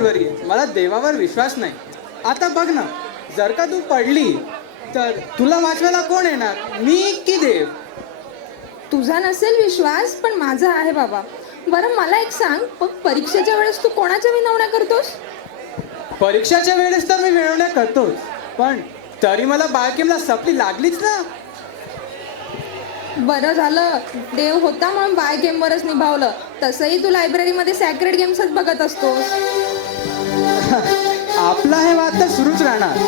शर्वरी आहे, मला देवावर विश्वास नाही. आता बघ ना, जर का तू पडली तर तुला वाचवायला कोण येणार, मी की देव? तुझा नसेल विश्वास, पण माझा आहे बाबा. बरं मला एक सांग, परीक्षेच्या वेळेस तू कोणाच्या विनवण्या करतोस? परीक्षाच्या वेळेस तर मी मिळवण्या करतोच, पण तरी मला बाळकेमला सपली लागलीच ना. बरं झालं, देव होता म्हणून बाय गेमवरच निभावलं. तसंही तू लायब्ररीमध्ये सॅक्रेड गेम्सच बघत असतोस. आपला हे वाद तर सुरूच राहणार,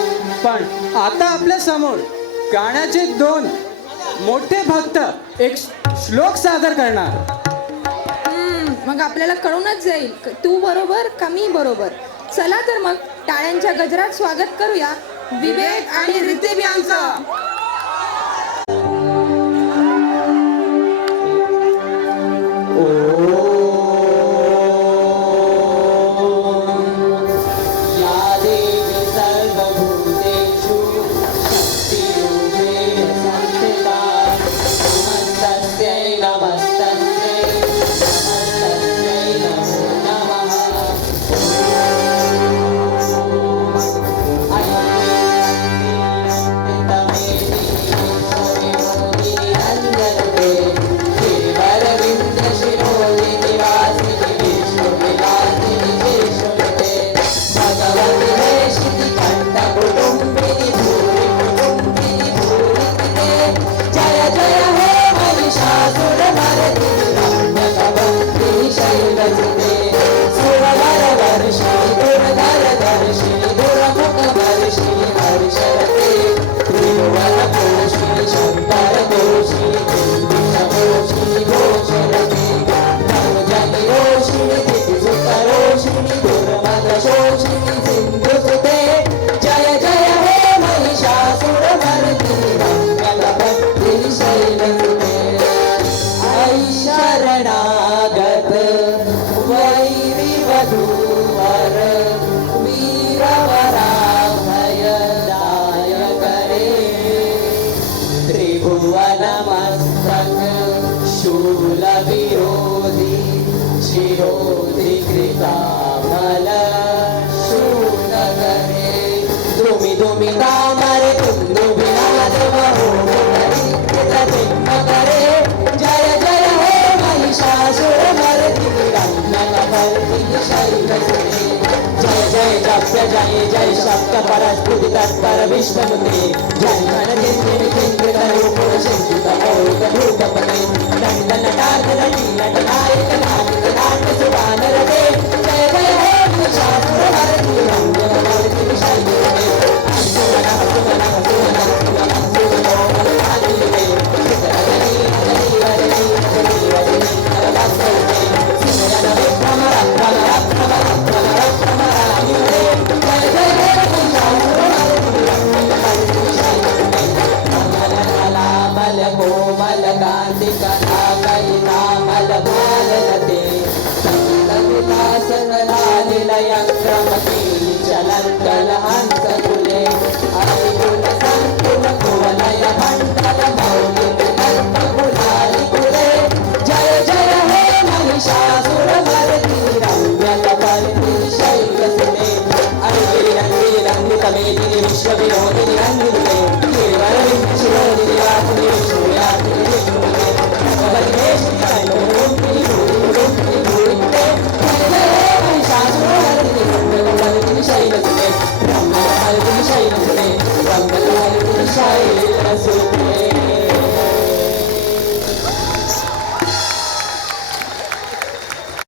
पण आता आपल्या समोर गाण्याचे दोन मोठे भक्त एक श्लोक सादर करणार. मग आपल्याला कळूनच जाईल तू बरोबर का मी बरोबर. चला तर मग टाळ्यांच्या गजरात स्वागत करूया विवेक आणि रितेश यांचं. जय जय शब्द परस्फुट तत्पर विश्वमुद्रे जय गणेन्द्र केंद्र करो पुरुषित औत भूतपते दंडन टार्दन नीलट नायक नायक नाट सुवान रते जय जय हे शास्त्र भारती रंग भारती विषय देवे सुमना सुमना सुमना सुमना सुमना आदिले सुतरजनी जनी वदनी जनी वदनी नरवास्ते सुमना विक्रम रत्न रत्न रत्न रत्न चलंतल हंस कुले आदिकुल संकुल कुवलय मंडल मौलिक कल्प कुलाली कुले जय जय हे महिषासुर मर्दी रम्य कपर्दी शैलसुते अरुगिरि रंगिरि रंगित मेदिनि विश्व विनोदिनि रंगिते गिरिवरविंद शिरोदिनि वासिनि विष्णुयासिनि विष्णुते भगवद्वेषि तनोरुम्पिनि भूरुम्पिनि भूरिते जय जय हे महिषासुर मर्दी रम्य शैलसुते ब्रह्म शैलसुते ब्रह्म शैलसुते